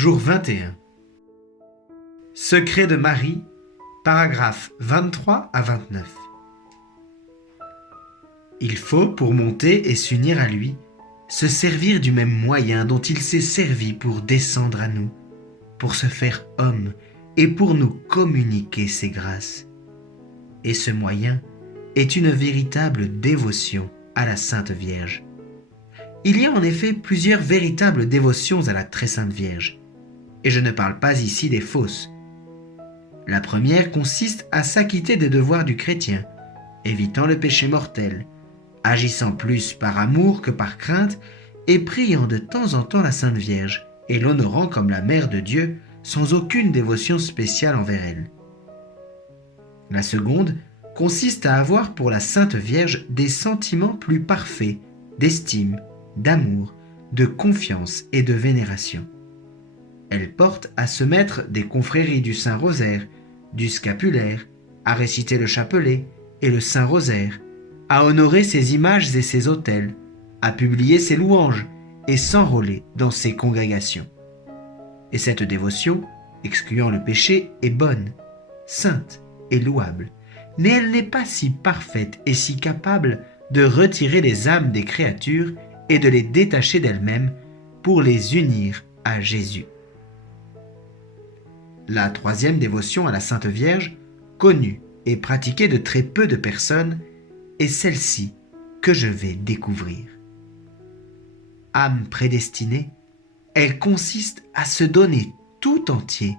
Jour 21. Secret de Marie, paragraphes 23 à 29. Il faut, pour monter et s'unir à lui, se servir du même moyen dont il s'est servi pour descendre à nous, pour se faire homme et pour nous communiquer ses grâces. Et ce moyen est une véritable dévotion à la Sainte Vierge. Il y a en effet plusieurs véritables dévotions à la Très Sainte Vierge, et je ne parle pas ici des fausses. La première consiste à s'acquitter des devoirs du chrétien, évitant le péché mortel, agissant plus par amour que par crainte, et priant de temps en temps la Sainte Vierge, et l'honorant comme la Mère de Dieu, sans aucune dévotion spéciale envers elle. La seconde consiste à avoir pour la Sainte Vierge des sentiments plus parfaits, d'estime, d'amour, de confiance et de vénération. Elle porte à se mettre des confréries du Saint-Rosaire, du scapulaire, à réciter le chapelet et le Saint-Rosaire, à honorer ses images et ses autels, à publier ses louanges et s'enrôler dans ses congrégations. Et cette dévotion, excluant le péché, est bonne, sainte et louable, mais elle n'est pas si parfaite et si capable de retirer les âmes des créatures et de les détacher d'elles-mêmes pour les unir à Jésus. La troisième dévotion à la Sainte Vierge, connue et pratiquée de très peu de personnes, est celle-ci que je vais découvrir. Âme prédestinée, elle consiste à se donner tout entier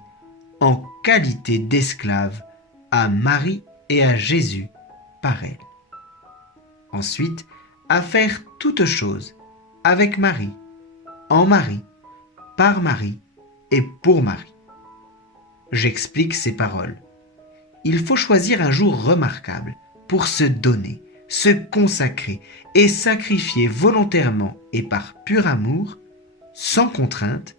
en qualité d'esclave à Marie et à Jésus par elle. Ensuite, à faire toutes choses avec Marie, en Marie, par Marie et pour Marie. J'explique ces paroles. Il faut choisir un jour remarquable pour se donner, se consacrer et sacrifier volontairement et par pur amour, sans contrainte,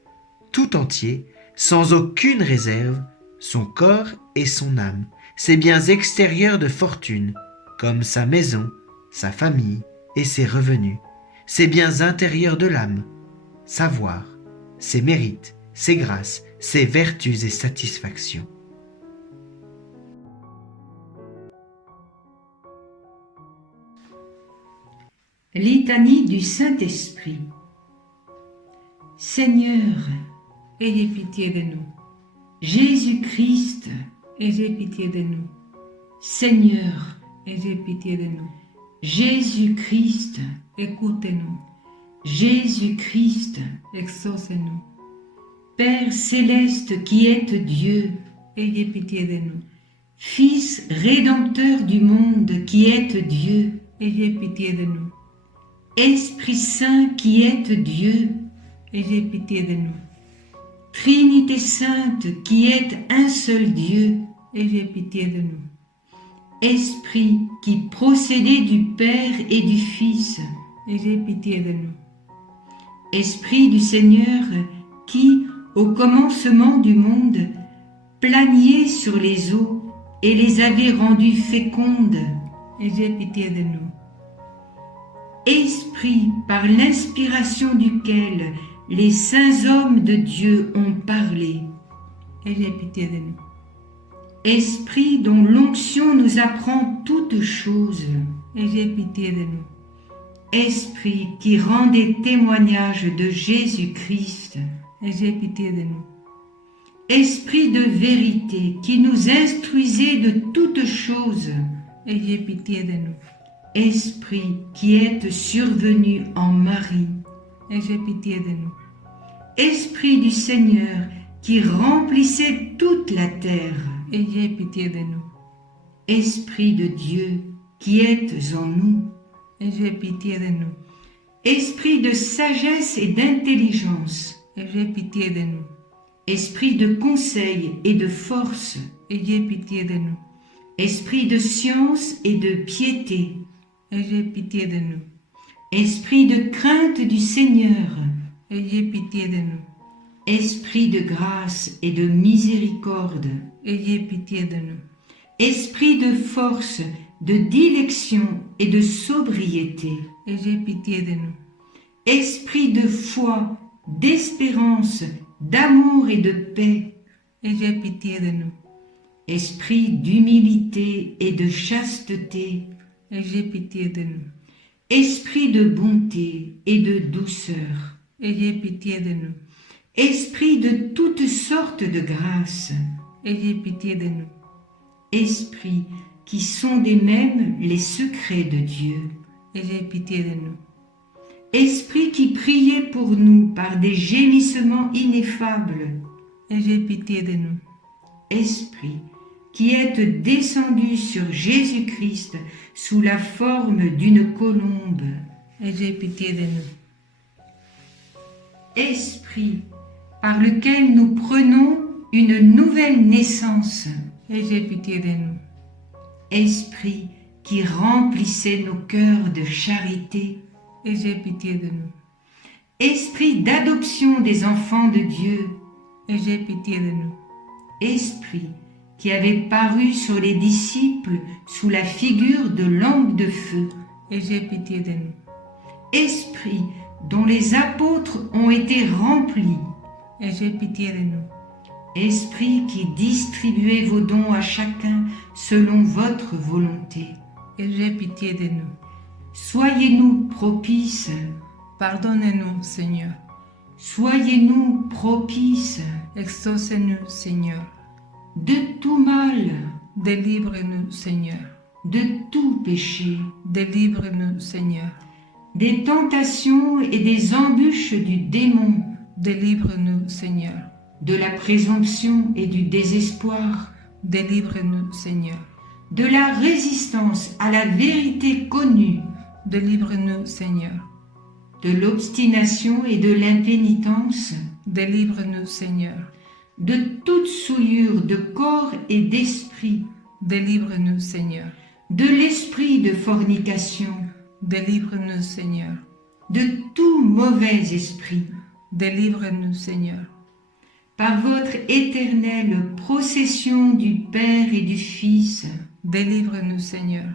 tout entier, sans aucune réserve, son corps et son âme, ses biens extérieurs de fortune, comme sa maison, sa famille et ses revenus, ses biens intérieurs de l'âme, savoir, ses mérites, ses grâces, ses vertus et satisfactions. Litanie du Saint-Esprit. Seigneur, ayez pitié de nous. Jésus-Christ, ayez pitié de nous. Seigneur, ayez pitié de nous. Jésus-Christ, écoutez-nous. Jésus-Christ, exaucez-nous. Père céleste qui êtes Dieu, ayez pitié de nous. Fils rédempteur du monde qui êtes Dieu, ayez pitié de nous. Esprit Saint qui êtes Dieu, ayez pitié de nous. Trinité Sainte qui êtes un seul Dieu, ayez pitié de nous. Esprit qui procédez du Père et du Fils, ayez pitié de nous. Esprit du Seigneur qui, au commencement du monde, planiez sur les eaux et les avez rendues fécondes, ayez pitié de nous. Esprit par l'inspiration duquel les saints hommes de Dieu ont parlé, ayez pitié de nous. Esprit dont l'onction nous apprend toutes choses, ayez pitié de nous. Esprit qui rendait témoignage de Jésus-Christ, ayez pitié de nous. Esprit de vérité qui nous instruisait de toutes choses, ayez pitié de nous. Esprit qui êtes survenu en Marie, ayez pitié de nous. Esprit du Seigneur qui remplissait toute la terre, ayez pitié de nous. Esprit de Dieu qui êtes en nous, ayez pitié de nous. Esprit de sagesse et d'intelligence, ayez pitié de nous. Esprit de conseil et de force, ayez pitié de nous. Esprit de science et de piété, ayez pitié de nous. Esprit de crainte du Seigneur, ayez pitié de nous. Esprit de grâce et de miséricorde, ayez pitié de nous. Esprit de force, de dilection et de sobriété, ayez pitié de nous. Esprit de foi, d'espérance, d'amour et de paix, ayez pitié de nous. esprit d'humilité et de chasteté, Ayez pitié de nous. esprit de bonté et de douceur, Ayez pitié de nous. esprit de toutes sortes de grâces, Ayez pitié de nous. esprit qui sondez même les secrets de Dieu, Ayez pitié de nous. esprit qui priez pour nous par des gémissements ineffables, Ayez pitié de nous. esprit qui êtes descendu sur Jésus-Christ sous la forme d'une colombe, Ayez pitié de nous. esprit par lequel nous prenons une nouvelle naissance, Ayez pitié de nous. esprit qui remplissait nos cœurs de charité, Ayez pitié de nous. esprit d'adoption des enfants de Dieu, Ayez pitié de nous. esprit qui avait paru sur les disciples sous la figure de langue de feu, Ayez pitié de nous. esprit dont les apôtres ont été remplis, Ayez pitié de nous. esprit qui distribuez vos dons à chacun selon votre volonté. Ayez pitié de nous. Soyez-nous propices, Pardonnez-nous, Seigneur. soyez-nous propices Exaucez-nous, Seigneur. de tout mal, Délivre-nous, Seigneur. de tout péché, Délivre-nous, Seigneur. des tentations et des embûches du démon, Délivre-nous, Seigneur. de la présomption et du désespoir, Délivre-nous, Seigneur. de la résistance à la vérité connue, Délivre-nous, Seigneur. de l'obstination et de l'impénitence, Délivre-nous, Seigneur. de toute souillure de corps et d'esprit, Délivre-nous, Seigneur. de l'esprit de fornication, Délivre-nous, Seigneur. de tout mauvais esprit, Délivre-nous, Seigneur. par votre éternelle procession du Père et du Fils, Délivre-nous, Seigneur.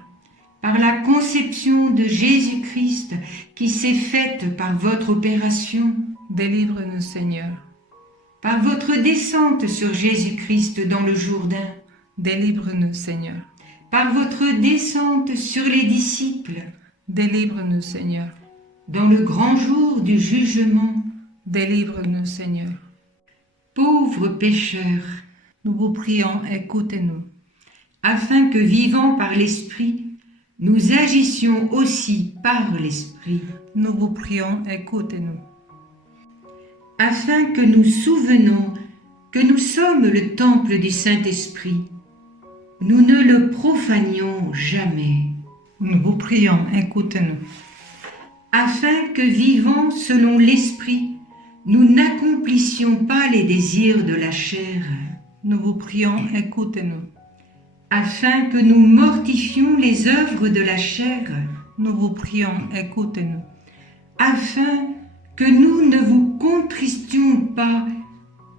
par la conception de Jésus-Christ qui s'est faite par votre opération, Délivre-nous, Seigneur. par votre descente sur Jésus-Christ dans le Jourdain, Délivre-nous, Seigneur. par votre descente sur les disciples, Délivre-nous, Seigneur. dans le grand jour du jugement. Délivre-nous, Seigneur. Pauvres pécheurs, Nous vous prions, écoutez-nous. afin que vivant par l'Esprit, nous agissions aussi par l'Esprit, Nous vous prions, écoutez-nous. afin que nous souvenons que nous sommes le temple du Saint-Esprit. Nous ne le profanions jamais, Nous vous prions, écoutez-nous. afin que vivant selon l'Esprit, nous n'accomplissions pas les désirs de la chair, Nous vous prions, écoutez-nous. afin que nous mortifions les œuvres de la chair, Nous vous prions, écoutez-nous. afin que nous ne vous contristions pas,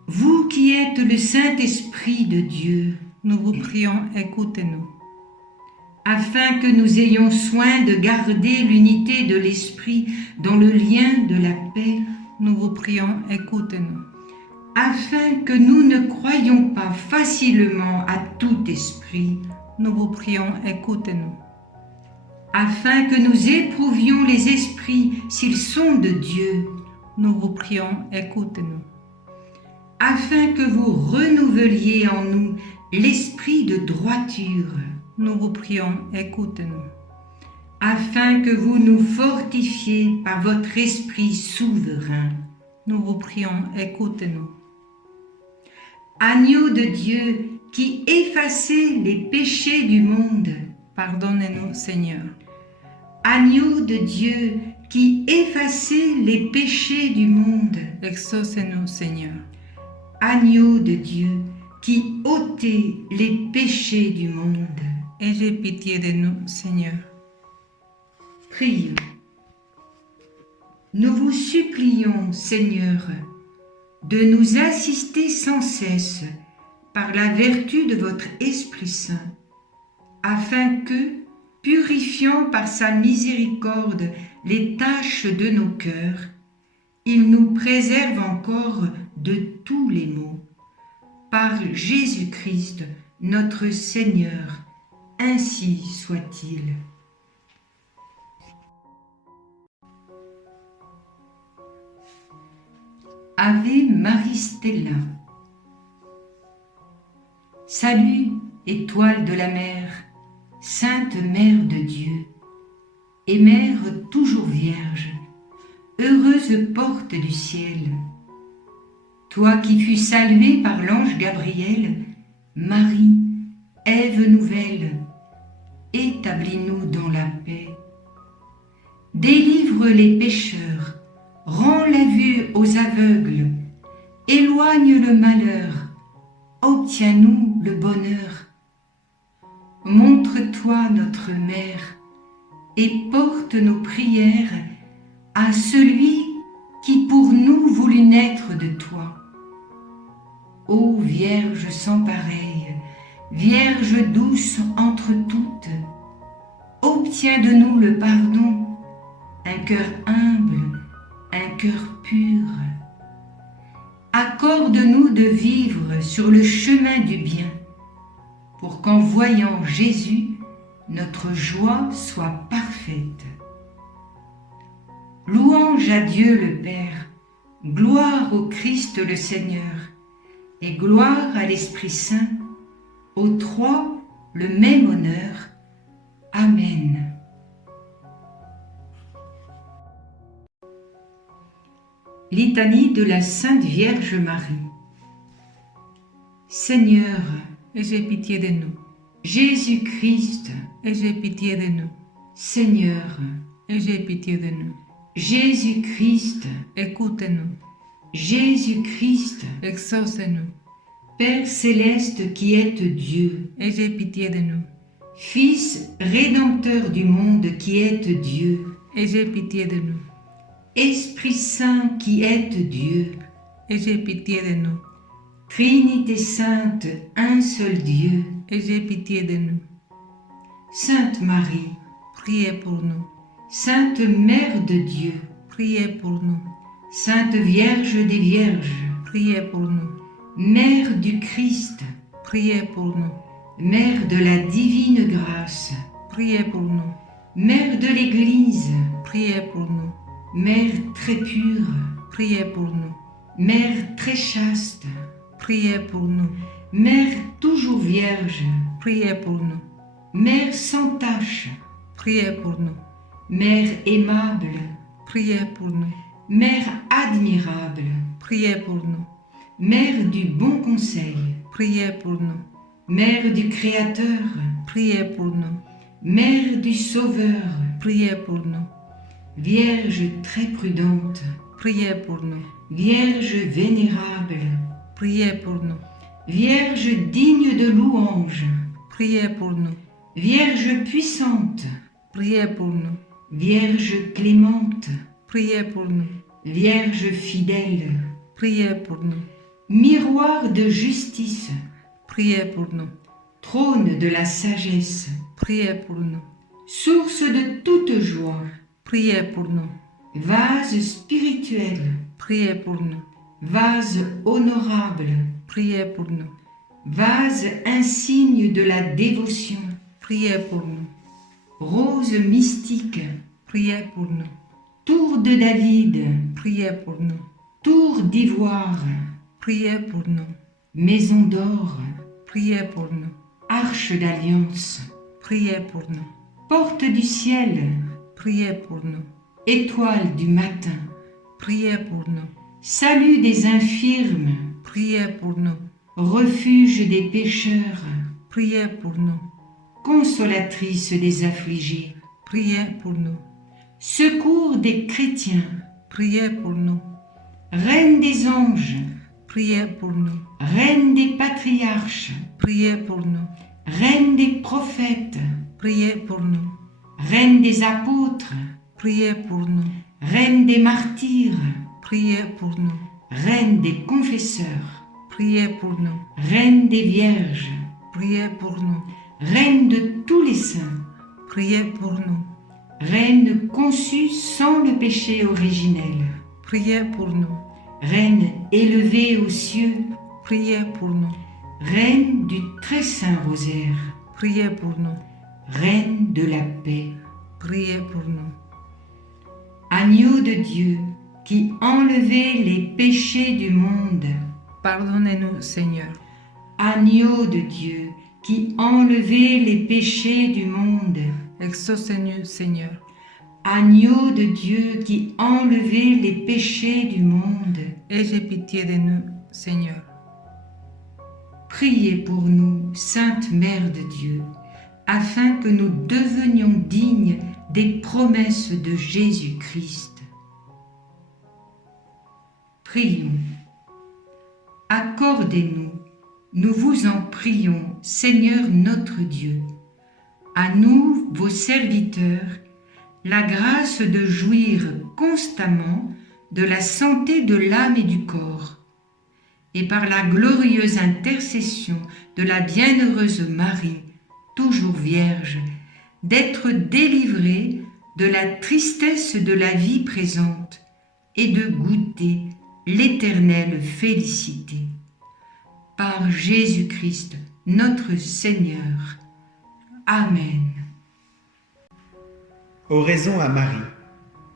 vous qui êtes le Saint-Esprit de Dieu, Nous vous prions, écoutez-nous. afin que nous ayons soin de garder l'unité de l'Esprit dans le lien de la paix, Nous vous prions, écoutez-nous. afin que nous ne croyions pas facilement à tout esprit, Nous vous prions, écoutez-nous. afin que nous éprouvions les esprits s'ils sont de Dieu, Nous vous prions, écoutez-nous. afin que vous renouveliez en nous l'esprit de droiture, Nous vous prions, écoutez-nous. afin que vous nous fortifiez par votre esprit souverain. Nous vous prions, écoutez-nous. Agneau de Dieu qui effacez les péchés du monde, Pardonnez-nous, Seigneur. agneau de Dieu qui effacez les péchés du monde, Exaucez-nous, Seigneur. agneau de Dieu qui ôtez les péchés du monde. Ayez pitié de nous, Seigneur. Prions. Nous vous supplions, Seigneur, de nous assister sans cesse par la vertu de votre Esprit Saint, afin que, purifiant par sa miséricorde les tâches de nos cœurs, il nous préserve encore de tous les maux. Par Jésus-Christ, notre Seigneur, ainsi soit-il. Ave Marie Stella. Salut, étoile de la mer, sainte Mère de Dieu, et Mère toujours vierge, heureuse porte du ciel. Toi qui fus saluée par l'ange Gabriel, Marie, Ève nouvelle, établis-nous dans la paix. Délivre les pécheurs, rends la vue aux aveugles, éloigne le malheur, obtiens-nous le bonheur. Montre-toi notre Mère et porte nos prières à celui qui pour nous voulut naître de toi. Ô Vierge sans pareille, Vierge douce entre toutes, obtiens de nous le pardon, un cœur humble, un cœur pur. Accorde-nous de vivre sur le chemin du bien, pour qu'en voyant Jésus, notre joie soit parfaite. Louange à Dieu le Père, gloire au Christ le Seigneur, et gloire à l'Esprit Saint, aux trois le même honneur. Amen. Litanie de la Sainte Vierge Marie. Seigneur, Aie pitié de nous. Jésus-Christ, Aie pitié de nous. Seigneur, Aie pitié de nous. Jésus-Christ, Écoute-nous. Jésus-Christ, Exauce-nous. Père céleste qui êtes Dieu, Aie pitié de nous. Fils rédempteur du monde qui êtes Dieu, Aie pitié de nous. Esprit Saint qui êtes Dieu, Aie pitié de nous. Trinité sainte, un seul Dieu, Aie pitié de nous. Sainte Marie, Priez pour nous. Sainte Mère de Dieu, Priez pour nous. Sainte Vierge des Vierges, Priez pour nous. Mère du Christ, Priez pour nous. Mère de la divine grâce, Priez pour nous. Mère de l'Église, Priez pour nous. Mère très pure, Priez pour nous. Mère très chaste, Priez pour nous. Mère toujours vierge, Priez pour nous. Mère sans tache, Priez pour nous. Mère aimable, Priez pour nous. Mère admirable, Priez pour nous. Mère du bon conseil, Priez pour nous. Mère du Créateur, Priez pour nous. Mère du Sauveur, Priez pour nous. Vierge très prudente, Priez pour nous. Vierge vénérable, Priez pour nous. Vierge digne de louange, Priez pour nous. Vierge puissante, Priez pour nous. Vierge clémente, Priez pour nous. Vierge fidèle, Priez pour nous. miroir de justice, Priez pour nous. trône de la sagesse, Priez pour nous. source de toute joie, Priez pour nous. vase spirituel, Priez pour nous. vase honorable, Priez pour nous. vase insigne de la dévotion, Priez pour nous. rose mystique, Priez pour nous. tour de David, Priez pour nous. tour d'ivoire, Priez pour nous. maison d'or, Priez pour nous. arche d'alliance, Priez pour nous. porte du ciel, Priez pour nous. étoile du matin, Priez pour nous. salut des infirmes, Priez pour nous. refuge des pécheurs, Priez pour nous. consolatrice des affligés, Priez pour nous. secours des chrétiens, Priez pour nous. reine des anges, Priez pour nous. reine des patriarches, Priez pour nous. reine des prophètes, Priez pour nous. reine des apôtres, Priez pour nous. reine des martyrs, Priez pour nous. reine des confesseurs, Priez pour nous. reine des vierges, Priez pour nous. reine de tous les saints, Priez pour nous. reine conçue sans le péché originel, Priez pour nous. Reine élevée aux cieux, priez pour nous. Reine du très saint rosaire, Priez pour nous. Reine de la paix. Priez pour nous. Agneau de Dieu, qui enlevez les péchés du monde. Pardonnez-nous, Seigneur. Agneau de Dieu, qui enlevez les péchés du monde. Exaucez-nous, Seigneur. Agneau de Dieu, qui enlevez les péchés du monde. Ayez pitié de nous, Seigneur. Priez pour nous, Sainte Mère de Dieu, afin que nous devenions dignes des promesses de Jésus-Christ. Prions. Accordez-nous, nous vous en prions, Seigneur notre Dieu, à nous, vos serviteurs, la grâce de jouir constamment de la santé de l'âme et du corps, et par la glorieuse intercession de la bienheureuse Marie, toujours vierge, d'être délivrés de la tristesse de la vie présente et de goûter l'éternelle félicité. Par Jésus-Christ, notre Seigneur. Amen. Oraison à Marie,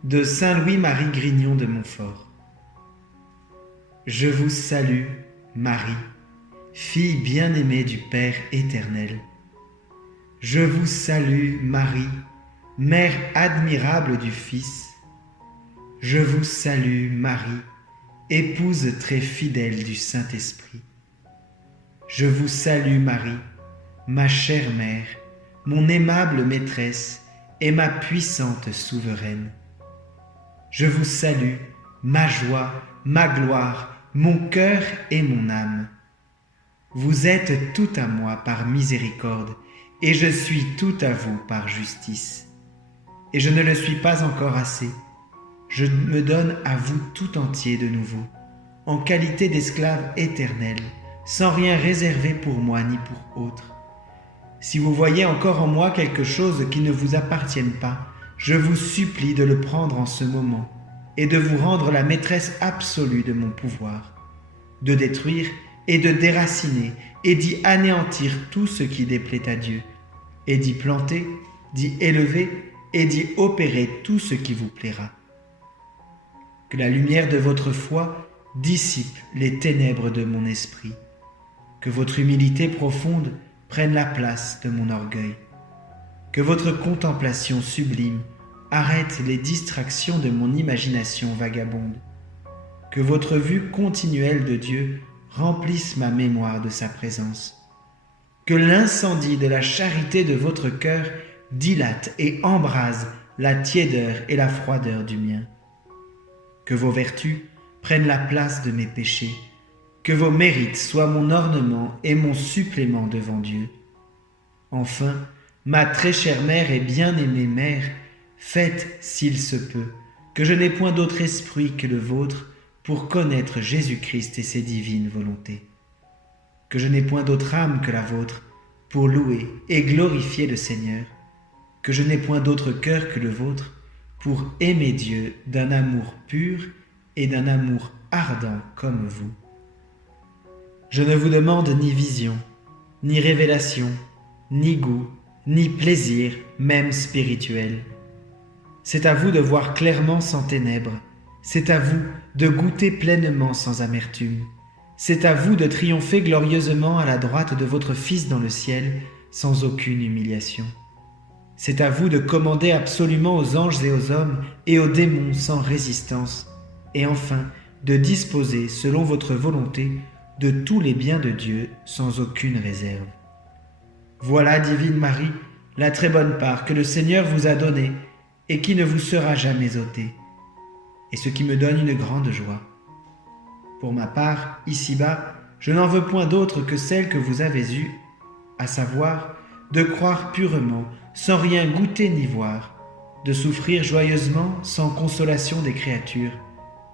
de Saint Louis-Marie Grignon de Montfort. Je vous salue, Marie, fille bien-aimée du Père éternel. Je vous salue, Marie, mère admirable du Fils. Je vous salue, Marie, épouse très fidèle du Saint-Esprit. Je vous salue, Marie, ma chère mère, mon aimable maîtresse et ma puissante souveraine. Je vous salue, ma joie, ma gloire, mon cœur et mon âme. Vous êtes tout à moi par miséricorde, et je suis tout à vous par justice. Et je ne le suis pas encore assez. Je me donne à vous tout entier de nouveau, en qualité d'esclave éternelle, sans rien réserver pour moi ni pour autre. Si vous voyez encore en moi quelque chose qui ne vous appartienne pas, je vous supplie de le prendre en ce moment et de vous rendre la maîtresse absolue de mon pouvoir, de détruire et de déraciner et d'y anéantir tout ce qui déplaît à Dieu, et d'y planter, d'y élever et d'y opérer tout ce qui vous plaira. Que la lumière de votre foi dissipe les ténèbres de mon esprit, que votre humilité profonde prenne la place de mon orgueil, que votre contemplation sublime arrête les distractions de mon imagination vagabonde, que votre vue continuelle de Dieu remplisse ma mémoire de sa présence, que l'incendie de la charité de votre cœur dilate et embrase la tiédeur et la froideur du mien, que vos vertus prennent la place de mes péchés, que vos mérites soient mon ornement et mon supplément devant Dieu. Enfin, ma très chère mère et bien-aimée mère, faites, s'il se peut, que je n'ai point d'autre esprit que le vôtre pour connaître Jésus-Christ et ses divines volontés, que je n'ai point d'autre âme que la vôtre pour louer et glorifier le Seigneur, que je n'ai point d'autre cœur que le vôtre pour aimer Dieu d'un amour pur et d'un amour ardent comme vous. Je ne vous demande ni vision, ni révélation, ni goût, ni plaisir, même spirituel. C'est à vous de voir clairement sans ténèbres, c'est à vous de goûter pleinement sans amertume, c'est à vous de triompher glorieusement à la droite de votre Fils dans le ciel sans aucune humiliation. C'est à vous de commander absolument aux anges et aux hommes et aux démons sans résistance, et enfin de disposer selon votre volonté de tous les biens de Dieu sans aucune réserve. Voilà, divine Marie, la très bonne part que le Seigneur vous a donnée et qui ne vous sera jamais ôtée, et ce qui me donne une grande joie. Pour ma part, ici-bas, je n'en veux point d'autre que celle que vous avez eue, à savoir de croire purement, sans rien goûter ni voir, de souffrir joyeusement sans consolation des créatures,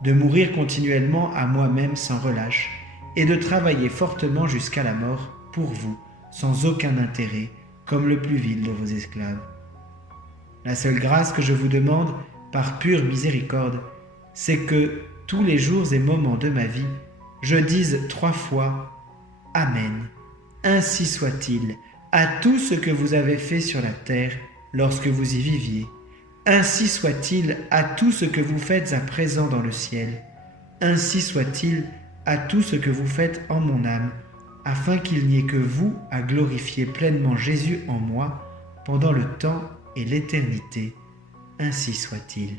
de mourir continuellement à moi-même sans relâche, et de travailler fortement jusqu'à la mort pour vous, sans aucun intérêt, comme le plus vil de vos esclaves. La seule grâce que je vous demande, par pure miséricorde, c'est que, tous les jours et moments de ma vie, je dise 3 fois « Amen ». Ainsi soit-il à tout ce que vous avez fait sur la terre lorsque vous y viviez. Ainsi soit-il à tout ce que vous faites à présent dans le ciel. Ainsi soit-il à tout ce que vous faites en mon âme, afin qu'il n'y ait que vous à glorifier pleinement Jésus en moi pendant le temps et l'éternité. Ainsi soit-il.